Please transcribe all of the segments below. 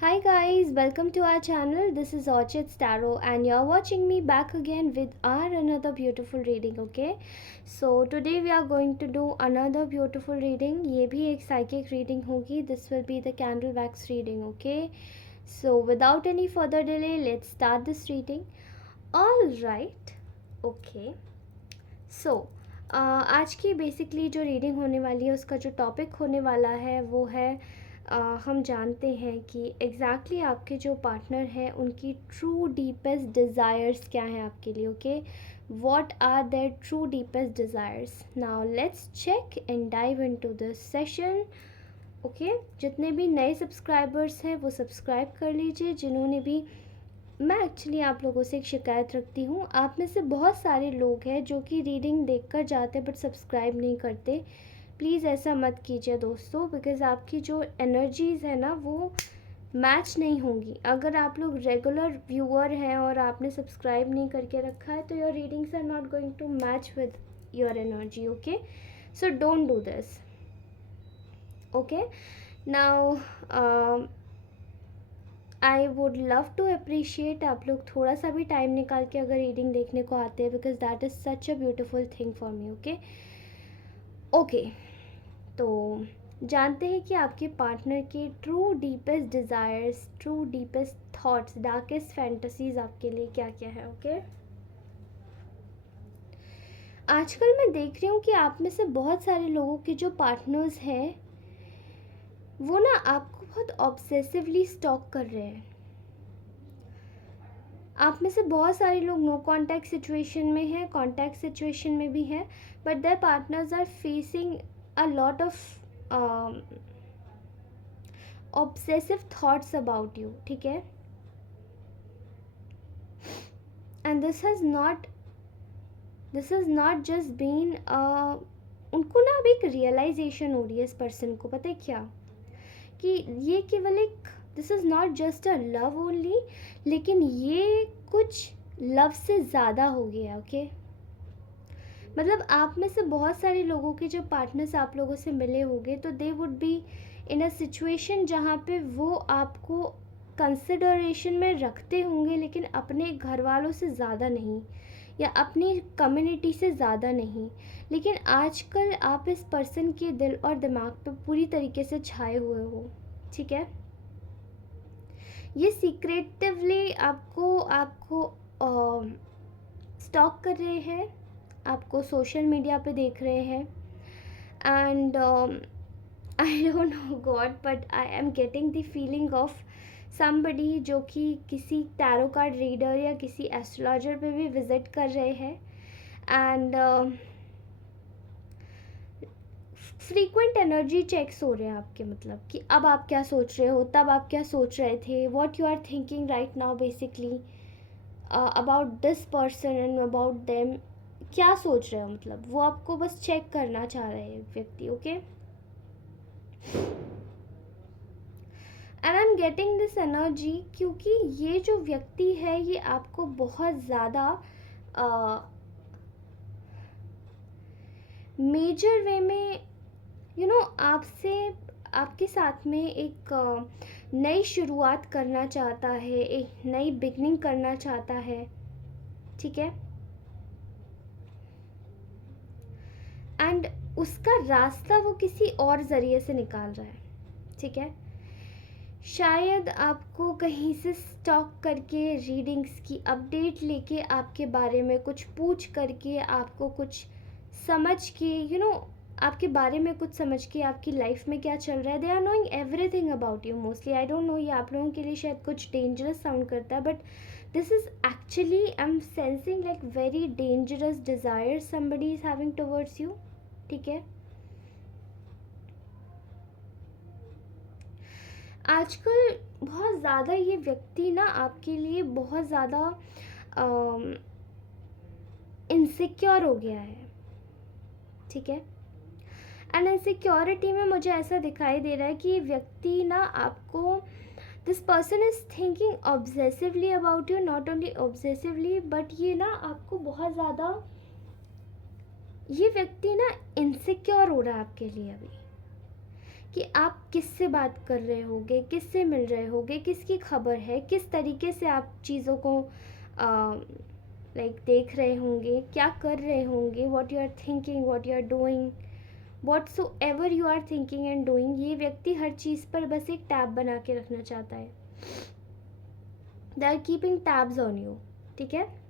Hi guys, welcome to our channel. This is Orchid Starrow and you're watching me back again with our another beautiful reading, okay? So today we are going to do another beautiful reading. ये भी एक psychic reading होगी. This will be the candle wax reading, okay? So without any further delay, let's start this reading. All right. Okay. So आज की basically जो reading होने वाली है उसका जो टॉपिक होने वाला है वो है हम जानते हैं कि एग्जैक्टली आपके जो पार्टनर हैं उनकी ट्रू डीपेस्ट डिज़ायर्स क्या हैं आपके लिए, okay? What are their true deepest desires? Now let's check and dive into this session, okay? जितने भी नए सब्सक्राइबर्स हैं वो सब्सक्राइब कर लीजिए। जिन्होंने भी, मैं एक्चुअली आप लोगों से एक शिकायत रखती हूँ, आप में से बहुत सारे लोग हैं जो कि रीडिंग देखकर जाते बट सब्सक्राइब नहीं करते। प्लीज़ ऐसा मत कीजिए दोस्तों, बिकॉज़ आपकी जो एनर्जीज़ है ना वो मैच नहीं होंगी। अगर आप लोग रेगुलर व्यूअर हैं और आपने सब्सक्राइब नहीं करके रखा है तो your readings are not going to match with your energy, okay? So don't do this, okay? Now I would love to appreciate आप लोग थोड़ा सा भी टाइम निकाल के अगर रीडिंग देखने को आते हैं, because that is such a beautiful thing for me, okay? Okay, तो जानते हैं कि आपके पार्टनर के true deepest desires, true deepest thoughts, darkest fantasies आपके लिए क्या क्या है, ओके? आजकल मैं देख रही हूँ कि आप में से बहुत सारे लोगों के जो पार्टनर्स हैं वो ना आपको बहुत ऑब्सेसिवली स्टॉक कर रहे हैं। आप में से बहुत सारे लोग नो कांटेक्ट सिचुएशन में हैं, कांटेक्ट सिचुएशन में भी हैं, but their partners are facing a lot of obsessive thoughts about you, ठीक है? And this has not just been उनको ना अब एक रियलाइजेशन हो रही है इस पर्सन को, पता है क्या? कि ये केवल एक, this is not just a love only, लेकिन ये कुछ लव से ज़्यादा हो गया, ओके? मतलब आप में से बहुत सारे लोगों के जो पार्टनर्स आप लोगों से मिले होंगे तो they would be in a situation जहाँ पे वो आपको कंसिडरेशन में रखते होंगे, लेकिन अपने घर वालों से ज़्यादा नहीं या अपनी कम्युनिटी से ज़्यादा नहीं। लेकिन आजकल आप इस पर्सन के दिल और दिमाग पे पूरी तरीके से छाए हुए हो, ठीक है? ये सीक्रेटिवली आपको आपको स्टॉक कर रहे हैं, आपको सोशल मीडिया पे देख रहे हैं, and I don't no God, but I am getting the feeling of somebody जो कि किसी टैरो कार्ड रीडर या किसी एस्ट्रोलॉजर पे भी विज़िट कर रहे हैं, एंड फ्रीक्वेंट एनर्जी चेक्स हो रहे हैं आपके, मतलब कि अब आप क्या सोच रहे हो, तब आप क्या सोच रहे थे, what you are thinking right now basically about this person and about them. क्या सोच रहे हो, मतलब वो आपको बस चेक करना चाह रहे हैं व्यक्ति, okay? And I am getting this energy क्योंकि ये जो व्यक्ति है ये आपको बहुत ज़्यादा मेजर वे में आपसे, आपके साथ में एक नई शुरुआत करना चाहता है, एक नई बिगनिंग करना चाहता है, ठीक है? एंड उसका रास्ता वो किसी और ज़रिए से निकाल रहा है, ठीक है? शायद आपको कहीं से स्टॉक करके रीडिंग्स की अपडेट लेके आपके बारे में कुछ पूछ करके आपको कुछ समझ के आपके बारे में कुछ समझ के आपकी लाइफ में क्या चल रहा है, they are knowing everything about you mostly. I don't know, ये आप लोगों के लिए शायद कुछ डेंजरस साउंड करता है, but this is actually I am sensing like very dangerous desire somebody is having towards you, ठीक है? आजकल बहुत ज़्यादा ये व्यक्ति ना आपके लिए बहुत ज़्यादा इनसिक्योर हो गया है, ठीक है? एंड इनसिक्योरिटी में मुझे ऐसा दिखाई दे रहा है कि ये व्यक्ति ना आपको, this person is thinking obsessively about you, not only obsessively but ये ना आपको बहुत ज़्यादा, ये व्यक्ति ना इनसिक्योर हो रहा है आपके लिए अभी, कि आप किससे बात कर रहे होगे, किससे मिल रहे होगे, किसकी खबर है, किस तरीके से आप चीज़ों को लाइक देख रहे होंगे, क्या कर रहे होंगे, what you are thinking, what you are doing, what so ever you are thinking and doing. ये व्यक्ति हर चीज़ पर बस एक टैब बना के रखना चाहता है। They are keeping tabs on you, ठीक है।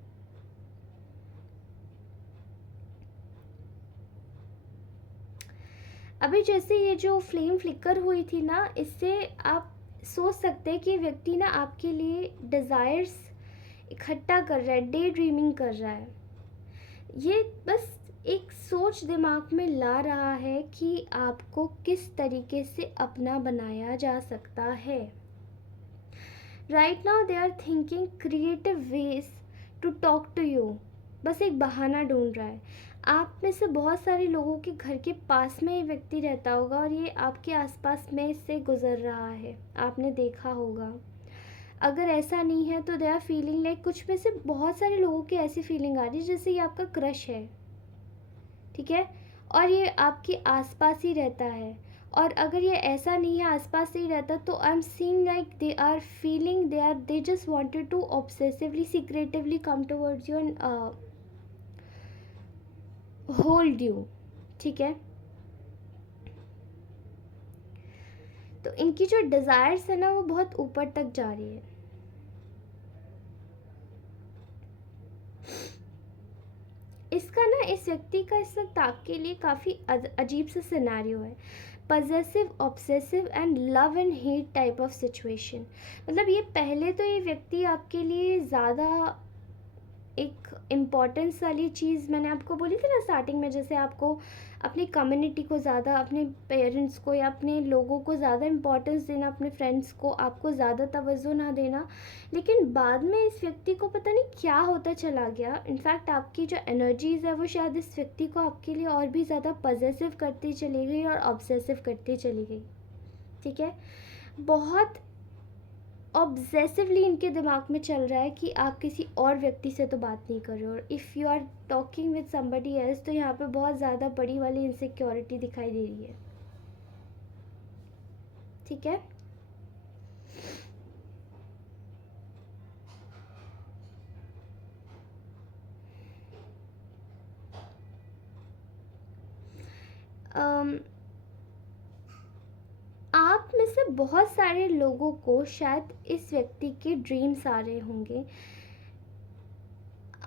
अभी जैसे ये जो फ्लेम फ्लिकर हुई थी ना, इससे आप सोच सकते हैं कि व्यक्ति ना आपके लिए डिज़ायर्स इकट्ठा कर रहा है, डे ड्रीमिंग कर रहा है। ये बस एक सोच दिमाग में ला रहा है कि आपको किस तरीके से अपना बनाया जा सकता है। Right now they are thinking creative ways to talk to you. बस एक बहाना ढूंढ रहा है। आप में से बहुत सारे लोगों के घर के पास में ये व्यक्ति रहता होगा और ये आपके आसपास में से गुजर रहा है, आपने देखा होगा। अगर ऐसा नहीं है तो दे आर फीलिंग लाइक, कुछ में से बहुत सारे लोगों की ऐसी फीलिंग आ रही है जैसे ये आपका क्रश है, ठीक है, और ये आपके आसपास ही रहता है। और अगर ये ऐसा नहीं है, आसपास ही रहता, तो I am seeing like they are feeling, they just wanted to obsessively secretively come towards you and hold you, ठीक है। तो इनकी जो डिज़ायर्स है ना, वो बहुत ऊपर तक जा रही है। इसका ना इस व्यक्ति का इस वक्त आपके लिए काफ़ी अजीब सा सिनेरियो है। Possessive, obsessive and love and hate type of situation. मतलब ये पहले तो ये व्यक्ति आपके लिए ज़्यादा एक इम्पॉर्टेंस वाली चीज़, मैंने आपको बोली थी ना स्टार्टिंग में, जैसे आपको अपनी कम्युनिटी को ज़्यादा, अपने पेरेंट्स को या अपने लोगों को ज़्यादा इम्पोर्टेंस देना, अपने फ्रेंड्स को आपको ज़्यादा तवज्जो ना देना। लेकिन बाद में इस व्यक्ति को पता नहीं क्या होता चला गया। इनफैक्ट आपकी जो एनर्जीज़ है वो शायद इस व्यक्ति को आपके लिए और भी ज़्यादा पजेसिव करती चली गई और ऑब्सेसिव करती चली गई, ठीक है। बहुत ऑब्सेसिवली इनके दिमाग में चल रहा है कि आप किसी और व्यक्ति से तो बात नहीं कर रहे हो, और if you are talking with somebody else तो यहाँ पे बहुत ज़्यादा बड़ी वाली इनसिक्योरिटी दिखाई दे रही है, ठीक है। आप में से बहुत सारे लोगों को शायद इस व्यक्ति के ड्रीम्स आ रहे होंगे।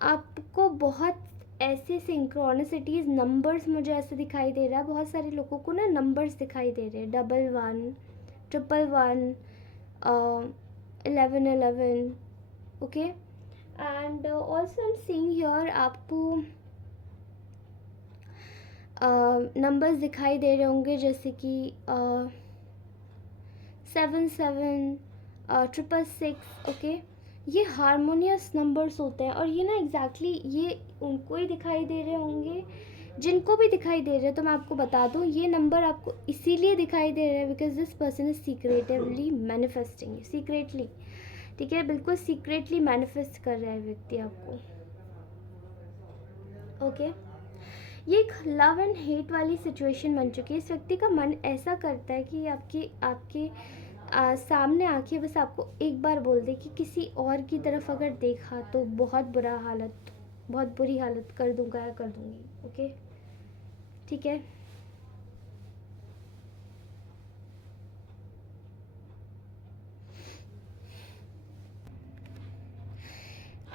आपको बहुत ऐसे सिंक्रोनिसिटीज़, नंबर्स, मुझे ऐसे दिखाई दे रहा है, बहुत सारे लोगों को ना नंबर्स दिखाई दे रहे हैं, 11 111 11 okay. And also I am seeing here आपको नंबर्स दिखाई दे रहे होंगे जैसे कि 77 666, ओके। ये हारमोनियस नंबर्स होते हैं, और ये ना एग्जैक्टली ये उनको ही दिखाई दे रहे होंगे जिनको भी दिखाई दे रहे हैं। तो मैं आपको बता दूं, ये नंबर आपको इसीलिए दिखाई दे रहे हैं because this person is secretively manifesting, secretly, ठीक है, बिल्कुल सीक्रेटली मैनिफेस्ट कर रहा है व्यक्ति आपको, ओके। ये एक लव एंड हेट वाली सिचुएशन बन चुकी है। इस व्यक्ति का मन ऐसा करता है कि आपके आपके सामने आके बस आपको एक बार बोल दे कि किसी और की तरफ अगर देखा तो बहुत बुरा हालत, बहुत बुरी हालत कर दूंगा या कर दूंगी, ओके, ठीक है।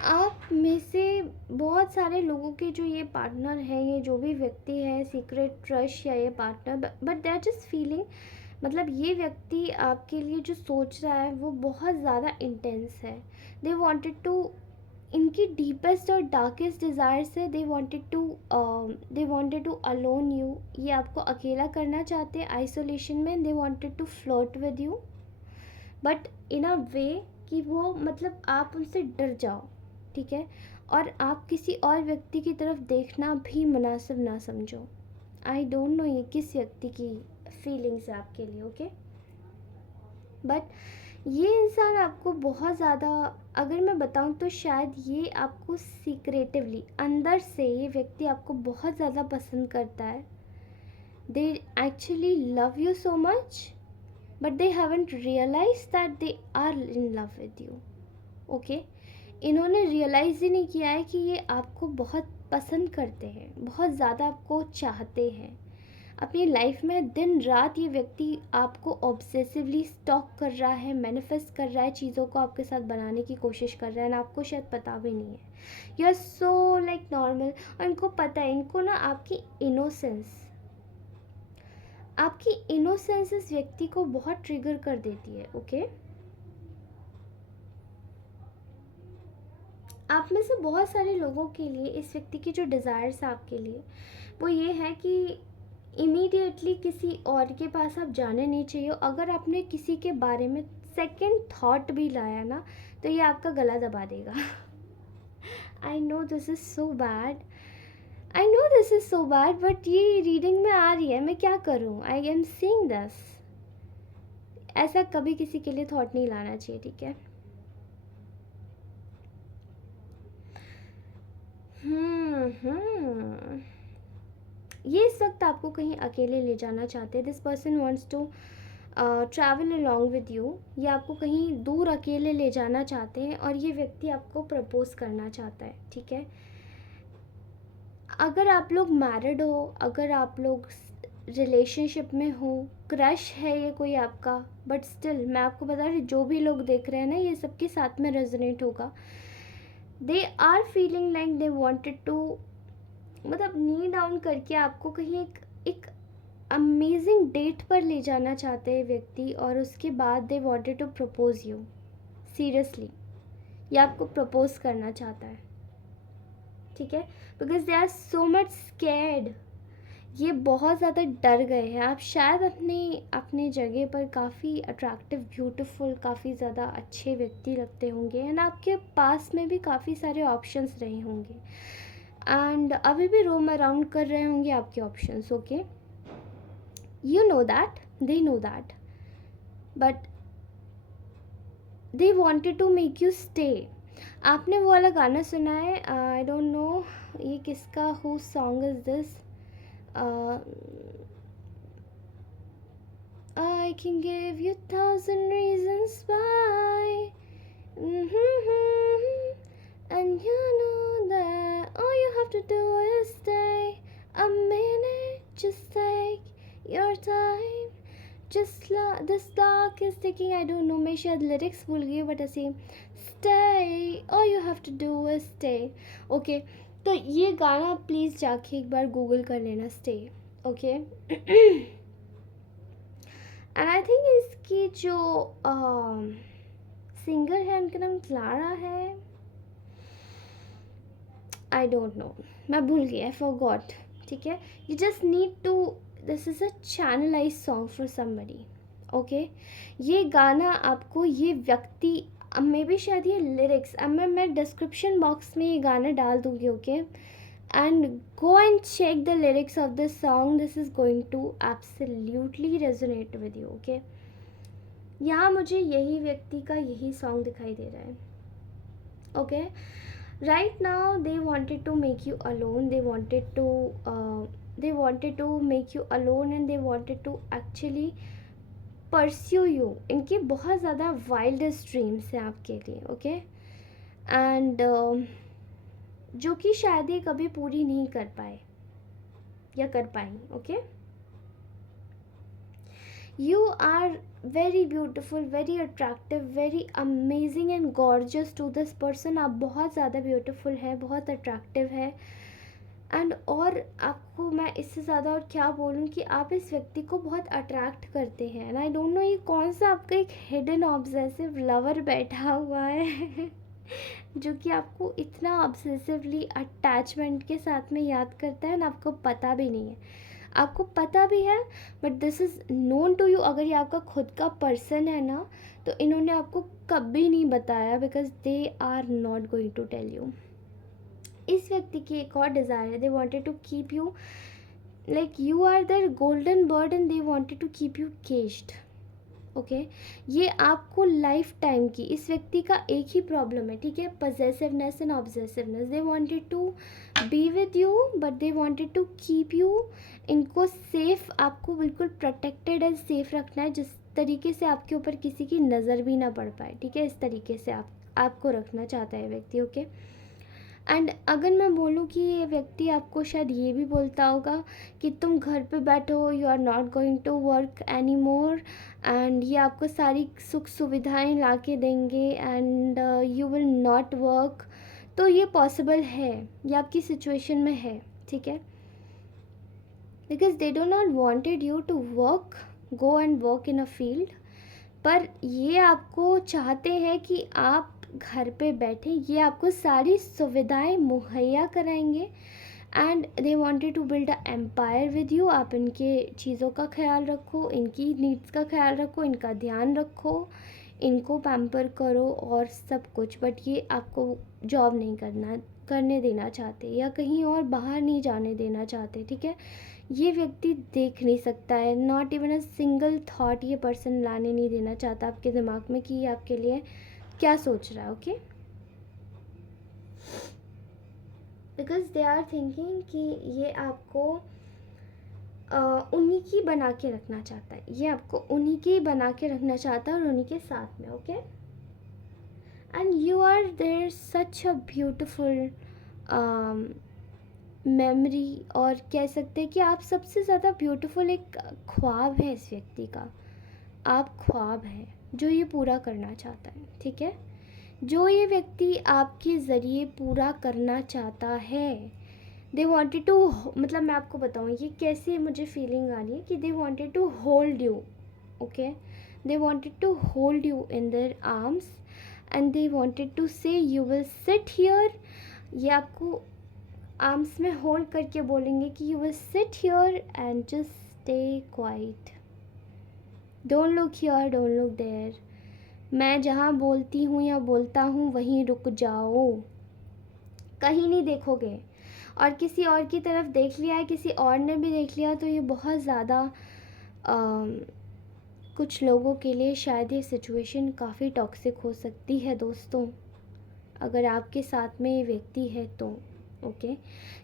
आप में से बहुत सारे लोगों के जो ये पार्टनर है, ये जो भी व्यक्ति है, सीक्रेट क्रश या ये partner, but they are just feeling, मतलब ये व्यक्ति आपके लिए जो सोच रहा है वो बहुत ज़्यादा इंटेंस है। दे वांटेड टू, इनकी डीपेस्ट और डार्केस्ट डिज़ायर्स है, they wanted to alone you. ये आपको अकेला करना चाहते हैं आइसोलेशन में। They wanted to flirt with you but in a way कि वो, मतलब आप उनसे डर जाओ, ठीक है, और आप किसी और व्यक्ति की तरफ देखना भी मुनासिब ना समझो। आई डोंट नो ये किस व्यक्ति की फीलिंग्स है आपके लिए, ओके। बट ये इंसान आपको बहुत ज़्यादा, अगर मैं बताऊं तो शायद ये आपको सीक्रेटिवली अंदर से, ये व्यक्ति आपको बहुत ज़्यादा पसंद करता है, they actually love you so much, but they haven't realized that they are in love with you. Okay, इन्होंने रियलाइज़ ही नहीं किया है कि ये आपको बहुत पसंद करते हैं, बहुत ज़्यादा आपको चाहते हैं। अपनी लाइफ में दिन रात ये व्यक्ति आपको ऑब्सेसिवली स्टॉक कर रहा है, मैनिफेस्ट कर रहा है, चीज़ों को आपके साथ बनाने की कोशिश कर रहा है, और आपको शायद पता भी नहीं है। You are so like normal, और इनको पता है, इनको ना आपकी इनोसेंस इस व्यक्ति को बहुत ट्रिगर कर देती है। ओके, आप में से बहुत सारे लोगों के लिए इस व्यक्ति की जो डिज़ायर्स है आपके लिए, वो ये है कि इमीडिएटली किसी और के पास आप जाने नहीं चाहिए। अगर आपने किसी के बारे में सेकंड थॉट भी लाया ना, तो ये आपका गला दबा देगा। I know this is so bad, I know this is so bad, but ये रीडिंग में आ रही है, मैं क्या करूँ? आई एम सीइंग दिस। ऐसा कभी किसी के लिए थॉट नहीं लाना चाहिए, ठीक है? ये इस वक्त आपको कहीं अकेले ले जाना चाहते हैं। This person wants to travel along with you. ये आपको कहीं दूर अकेले ले जाना चाहते हैं, और ये व्यक्ति आपको प्रपोज करना चाहता है, ठीक है? अगर आप लोग मैरिड हो, अगर आप लोग रिलेशनशिप में हो, क्रश है ये कोई आपका, बट स्टिल मैं आपको बता रही, जो भी लोग देख रहे हैं ना, ये सबके साथ में रेजोनेट होगा। They are feeling like they wanted to, मतलब नी डाउन करके आपको कहीं एक अमेजिंग डेट पर ले जाना चाहते हैं व्यक्ति, और उसके बाद they wanted to propose you seriously. ये आपको प्रपोज करना चाहता है, ठीक है? Because they are so much scared. ये बहुत ज़्यादा डर गए हैं। आप शायद अपने जगह पर काफ़ी अट्रैक्टिव, ब्यूटीफुल, काफ़ी ज़्यादा अच्छे व्यक्ति लगते होंगे, एंड आपके पास में भी काफ़ी सारे ऑप्शंस रहे होंगे, एंड अभी भी रोम अराउंड कर रहे होंगे आपके options. Okay, you know that, they know that, but they wanted to make you stay. आपने वो वाला गाना सुना है, आई डोंट नो ये किसका, who song is this? I can give you 1,000 reasons why, and you know that all you have to do is stay a minute, just take your time, just this clock is ticking. I don't know, मैं शायद lyrics भूल गई, but ऐसे stay, all you have to do is stay. Okay, तो ये गाना please जाके एक बार गूगल कर लेना, stay. Okay, and I think इसकी जो सिंगर है, उनका नाम क्लारा है, आई डोंट नो, मैं भूल गई, आई फॉरगॉट, ठीक है? You just need to, this is a channelize song for somebody. Okay, ये गाना आपको, ये व्यक्ति, अब मे भी शायद ये लिरिक्स, अब मैं डिस्क्रिप्शन बॉक्स में ये गाना डाल दूँगी। Okay, and go and check the lyrics of this song. This is going to absolutely resonate with you. Okay, यहाँ मुझे यही व्यक्ति का यही सॉन्ग दिखाई दे रहा है। Okay, right now they wanted to make you alone, they wanted to make you alone, and they wanted to actually pursue you. इनकी बहुत ज़्यादा वाइल्डेस्ट ड्रीम्स हैं आपके लिए। ओके, एंड जो कि शायद ये कभी पूरी नहीं कर पाए या कर पाएंगे। Okay, you are very beautiful, very attractive, very amazing and gorgeous to this person. आप बहुत ज़्यादा ब्यूटिफुल हैं, बहुत अट्रैक्टिव है, एंड और आपको मैं इससे ज़्यादा और क्या बोलूँ कि आप इस व्यक्ति को बहुत अट्रैक्ट करते हैं, एंड आई डोंट नो ये कौन सा आपका एक हिडन ऑब्सेसिव लवर बैठा हुआ है जो कि आपको इतना ऑब्सेसिवली अटैचमेंट के साथ में याद करता है, ना आपको पता भी नहीं है, आपको पता भी है, but this is known to you. अगर ये आपका खुद का पर्सन है ना, तो इन्होंने आपको कभी नहीं बताया, because they are not going to tell you. इस व्यक्ति की एक और डिज़ायर है, they wanted to keep you, like you are their golden bird, and they wanted to keep you caged. Okay. ये आपको लाइफ टाइम की, इस व्यक्ति का एक ही प्रॉब्लम है, ठीक है, possessiveness and obsessiveness. They wanted to be with you but they wanted to keep you, इनको सेफ, आपको बिल्कुल प्रोटेक्टेड एंड सेफ रखना है, जिस तरीके से आपके ऊपर किसी की नज़र भी ना पड़ पाए, ठीक है, इस तरीके से आपको रखना चाहता है व्यक्ति, ओके। एंड अगर मैं बोलूँ कि ये व्यक्ति आपको शायद ये भी बोलता होगा कि तुम घर पे बैठो, you are not going to work any more, and ये आपको सारी सुख सुविधाएं ला के देंगे and you will not work, तो ये पॉसिबल है, ये आपकी सिचुएशन में है, ठीक है, because they do not wanted you to work, go and work in a field, पर ये आपको चाहते हैं कि आप घर पे बैठे, ये आपको सारी सुविधाएं मुहैया कराएंगे and they wanted to build a empire with you. आप इनके चीज़ों का ख्याल रखो, इनकी नीड्स का ख्याल रखो, इनका ध्यान रखो, इनको पैम्पर करो और सब कुछ, बट ये आपको जॉब नहीं करने देना चाहते, या कहीं और बाहर नहीं जाने देना चाहते, ठीक है। ये व्यक्ति देख नहीं सकता है, not even a single thought ये पर्सन लाने नहीं देना चाहता आपके दिमाग में कि ये आपके लिए क्या सोच रहा है, okay. Because they are thinking कि ये आपको उन्हीं की बना के रखना चाहता है, ये आपको उन्हीं की बना के रखना चाहता है और उन्हीं के साथ में, okay. And you are their such a beautiful memory, और कह सकते हैं कि आप सबसे ज़्यादा ब्यूटीफुल एक ख्वाब है इस व्यक्ति का, आप ख्वाब हैं जो ये पूरा करना चाहता है, ठीक है, जो ये व्यक्ति आपके ज़रिए पूरा करना चाहता है। दे वांटेड टू, मतलब मैं आपको बताऊँ ये कैसे मुझे फीलिंग आ रही है कि they wanted to hold you, okay, they wanted to hold you in their arms and they wanted to say you will sit here, ये आपको आर्म्स में होल्ड करके बोलेंगे कि you will sit here and just stay quiet, don't look here, don't look there, मैं जहाँ बोलती हूँ या बोलता हूँ वहीं रुक जाओ, कहीं नहीं देखोगे, और किसी और की तरफ देख लिया है, किसी और ने भी देख लिया, तो ये बहुत ज़्यादा कुछ लोगों के लिए शायद ये सिचुएशन काफ़ी टॉक्सिक हो सकती है दोस्तों, अगर आपके साथ में ये व्यक्ति है तो, ओके।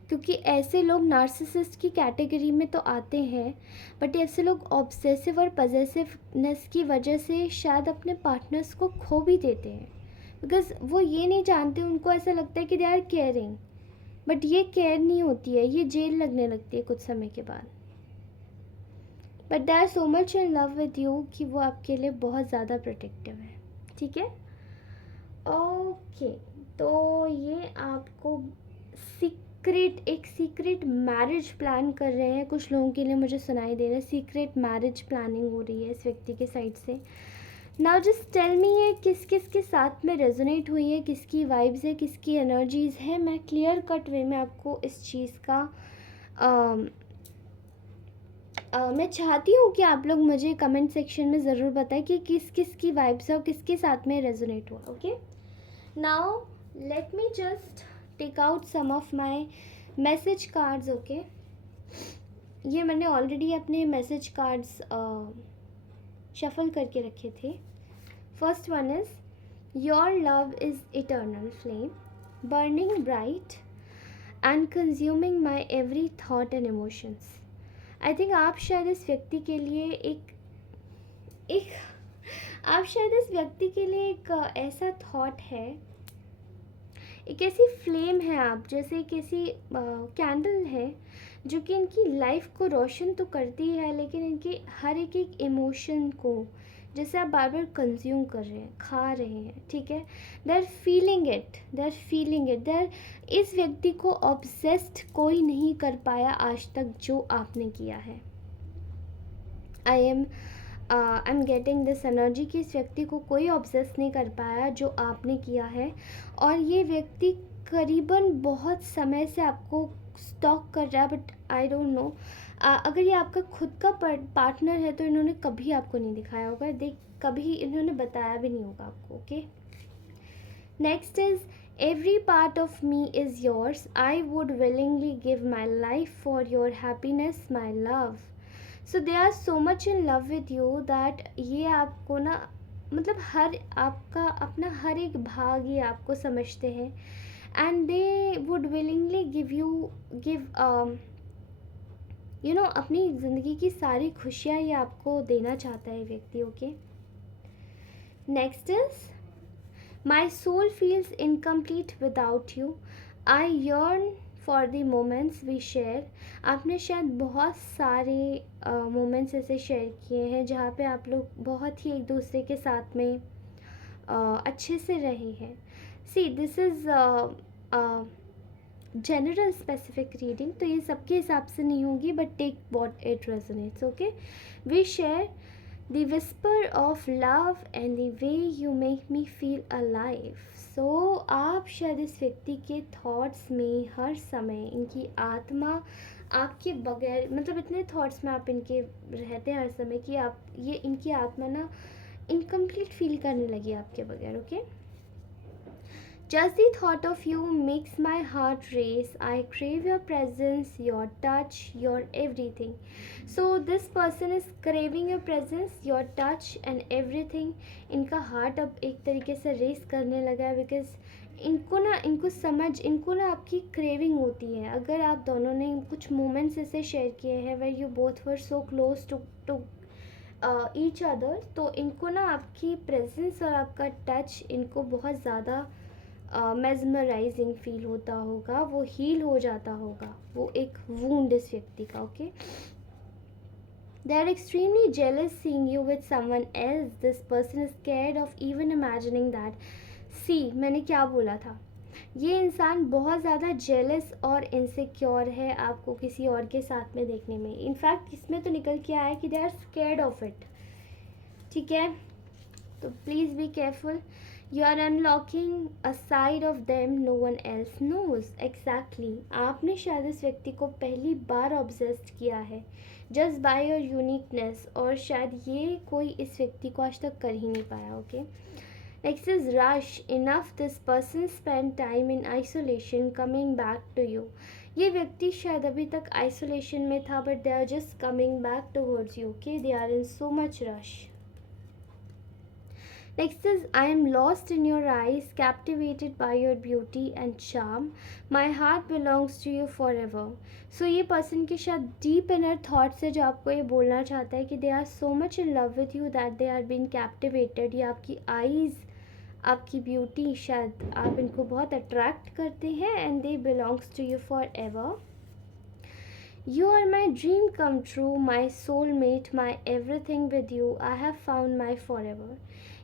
क्योंकि ऐसे लोग नार्सिसिस्ट की कैटेगरी में तो आते हैं, बट ऐसे लोग ऑब्सेसिव और पजेसिवनेस की वजह से शायद अपने पार्टनर्स को खो भी देते हैं, बिकॉज वो ये नहीं जानते, उनको ऐसा लगता है कि दे आर केयरिंग, बट ये केयर नहीं होती है, ये जेल लगने लगती है कुछ समय के बाद, but they are so much in love with you कि वो आपके लिए बहुत ज़्यादा प्रोटेक्टिव है, ठीक है, ओके। तो ये आपको एक सीक्रेट मैरिज प्लान कर रहे हैं, कुछ लोगों के लिए मुझे सुनाई दे रहा है सीक्रेट मैरिज प्लानिंग हो रही है इस व्यक्ति के साइड से। नाउ जस्ट टेल मी ये किस किस के साथ में रेजोनेट हुई है, किसकी वाइब्स है, किसकी एनर्जीज है, मैं क्लियर कट वे में आपको इस चीज़ का मैं चाहती हूँ कि आप लोग मुझे कमेंट सेक्शन में ज़रूर बताएं कि किस किस की वाइब्स है और किसके साथ में रेजोनेट हुआ, okay. Now let me just take out some of my message cards, okay. ये मैंने ऑलरेडी अपने मैसेज कार्ड्स शफल करके रखे थे। First one is your love is eternal flame burning bright and consuming my every thought and emotions. I think आप शायद इस व्यक्ति के लिए एक आप शायद इस व्यक्ति के लिए एक ऐसा थॉट है, एक ऐसी फ्लेम है आप, जैसे एक ऐसी कैंडल है जो कि इनकी लाइफ को रोशन तो करती है, लेकिन इनके हर एक इमोशन को जैसे आप बार बार कंज्यूम कर रहे हैं, खा रहे हैं, ठीक है, they are feeling it, they are, इस व्यक्ति को ऑब्सेस्ड कोई नहीं कर पाया आज तक जो आपने किया है। I am getting this energy कि इस व्यक्ति को कोई ऑब्सेस नहीं कर पाया जो आपने किया है, और ये व्यक्ति करीबन बहुत समय से आपको स्टॉक कर रहा है, बट आई डोंट नो अगर ये आपका खुद का पार्टनर है तो इन्होंने कभी आपको नहीं दिखाया होगा, कभी इन्होंने बताया भी नहीं होगा आपको, okay. Next is every part of me is yours, I would willingly give my life for your happiness my love. So they are so much in love with you that ये आपको ना, मतलब हर आपका अपना हर एक भाग ये आपको समझते हैं, and they would willingly give अपनी ज़िंदगी की सारी खुशियाँ ये आपको देना चाहता है व्यक्ति. Okay, next is my soul feels incomplete without you. I yearn for the moments we share. आपने शायद बहुत सारे मोमेंट्स ऐसे शेयर किए हैं जहाँ पे आप लोग बहुत ही एक दूसरे के साथ में अच्छे से रहे हैं. See this is general specific reading, तो ये सबके हिसाब से नहीं होगी, but take what it resonates. Okay, we share the whisper of love and the way you make me feel alive. So आप शायद इस व्यक्ति के थॉट्स में हर समय, इनकी आत्मा आपके बगैर, मतलब इतने थॉट्स में आप इनके रहते हैं हर समय कि आप ये इनकी आत्मा ना इनकम्प्लीट फील करने लगी आपके बगैर. Okay, just the thought of you makes my heart race. I crave your presence, your touch, your everything. So this person is craving your presence, your touch and everything. इनका heart अब एक तरीके से race करने लगा है, because इनको ना आपकी क्रेविंग होती है. अगर आप दोनों ने कुछ मोमेंट्स ऐसे शेयर किए हैं where you both were so close to each other, तो इनको ना आपकी प्रेजेंस और आपका टच इनको बहुत ज़्यादा मेजमराइजिंग फील होता होगा, वो हील हो जाता होगा, वो एक वूंड इस व्यक्ति का. Okay, they are extremely jealous seeing you with someone else. This person is scared of even imagining that. See, मैंने क्या बोला था, ये इंसान बहुत ज़्यादा जेलस और इनसिक्योर है आपको किसी और के साथ में देखने में. इनफैक्ट इसमें तो निकल के आया है कि they are scared of it. ठीक है, तो please be careful. You are unlocking a side of them no one else knows. Exactly. आपने शायद इस व्यक्ति को पहली बार ऑब्जेस्ट किया है just by your uniqueness, और शायद ये कोई इस व्यक्ति को आज तक कर ही नहीं पाया. Okay, next is rush. Enough. This person spent time in isolation coming back to you. ये व्यक्ति शायद अभी तक आइसोलेशन में था, but they are just coming back towards you. Okay, they are in so much rush. Next is, I am lost in your eyes, captivated by your beauty and charm. My heart belongs to you forever. So ये person के शायद deep inner thoughts है जो आपको ये बोलना चाहता है कि they are so much in love with you that they are being captivated. या आपकी आईज़, आपकी ब्यूटी, शायद आप इनको बहुत अट्रैक्ट करते हैं, and they belongs to you for ever. You are my dream come true, my soulmate, my everything with you. I have found my forever.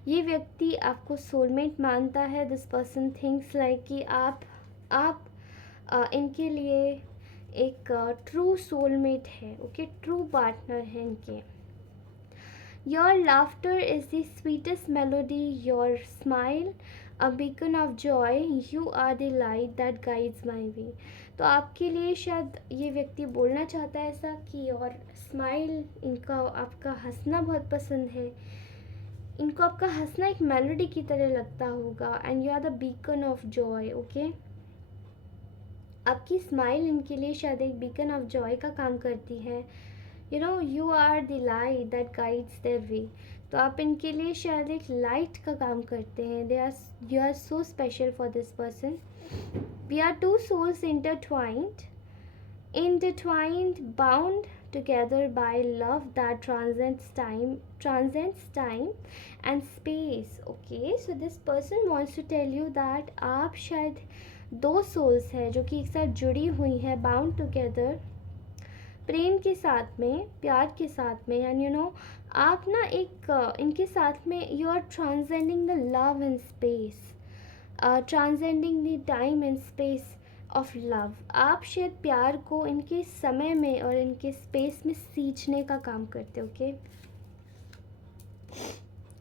ये व्यक्ति आपको सोलमेट मानता है. दिस पर्सन थिंक्स लाइक कि आप इनके लिए एक ट्रू सोलमेट है. ओके, ट्रू पार्टनर है इनके. Your laughter is the sweetest melody, your smile a beacon of joy, you are the light that guides my way. तो आपके लिए शायद ये व्यक्ति बोलना चाहता है ऐसा कि और स्माइल, इनका आपका हंसना बहुत पसंद है, इनको आपका हंसना एक मेलोडी की तरह लगता होगा, and you are the beacon of joy. Okay, आपकी स्माइल इनके लिए शायद एक बीकन ऑफ जॉय का काम करती है. You are the light that guides their way. तो आप इनके लिए शायद एक लाइट का काम करते हैं. You are so special for this person. We are two souls intertwined, bound together by love that transcends time and space. Okay, so this person wants to tell you that आप शायद दो souls हैं जो कि एक साथ जुड़ी हुई हैं, बाउंड टुगेदर, प्रेम के साथ में, प्यार के साथ में, एंड आप ना एक इनके साथ में you are transcending the love and space, transcending the time and space of love. आप शायद प्यार को इनके समय में और इनके स्पेस में सींचने का काम करते. Okay,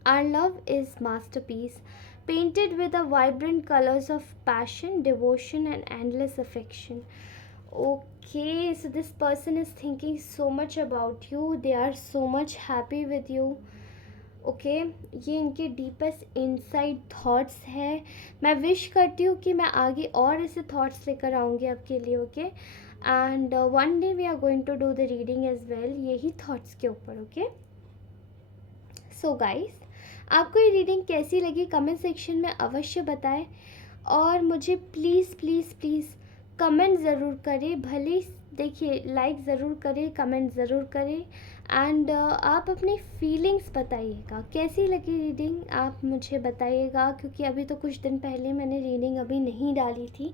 our love is masterpiece, painted with the vibrant colors of passion, devotion and endless affection. Okay, so this person is thinking so much about you. They are so much happy with you. Okay, ये इनके deepest inside thoughts है. मैं wish करती हूँ कि मैं आगे और ऐसे थॉट्स लेकर आऊँगी आपके लिए. Okay, and one day we are going to do the reading as well, यही थॉट्स के ऊपर, ओके। सो गाइस, आपको ये रीडिंग कैसी लगी कमेंट सेक्शन में अवश्य बताएं, और मुझे प्लीज़ प्लीज़ प्लीज़ कमेंट ज़रूर करें, भले देखिए लाइक ज़रूर करें, कमेंट ज़रूर करें, एंड आप अपनी फीलिंग्स बताइएगा, कैसी लगी रीडिंग आप मुझे बताइएगा, क्योंकि अभी तो कुछ दिन पहले मैंने रीडिंग अभी नहीं डाली थी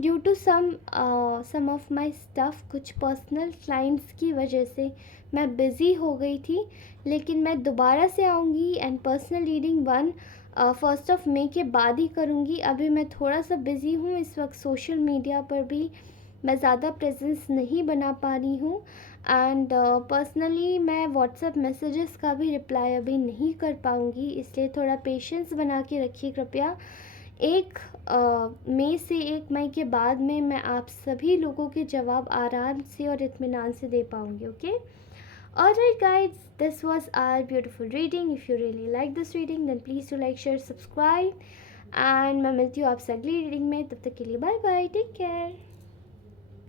due to some of my stuff, कुछ पर्सनल क्लाइंट्स की वजह से मैं बिज़ी हो गई थी। लेकिन मैं दोबारा से आऊँगी एंड पर्सनल रीडिंग 1 मई के बाद ही करूँगी। अभी मैं थोड़ा सा बिज़ी हूँ इस वक्त, सोशल मीडिया पर भी मैं ज़्यादा प्रेजेंस नहीं बना पा रही हूँ, एंड पर्सनली मैं व्हाट्सएप मैसेजेस का भी रिप्लाई अभी नहीं कर पाऊँगी, इसलिए थोड़ा पेशेंस बना के रखिए कृपया। 1 मई के बाद में मैं आप सभी लोगों के जवाब आराम से और इत्मीनान से दे पाऊँगी, okay. Alright guys, this was our beautiful reading. If you really like this reading, then please do like, share, subscribe, and मैं मिलती हूँ आपसे अगली रीडिंग में, तब तक के लिए बाय बाय, टेक केयर।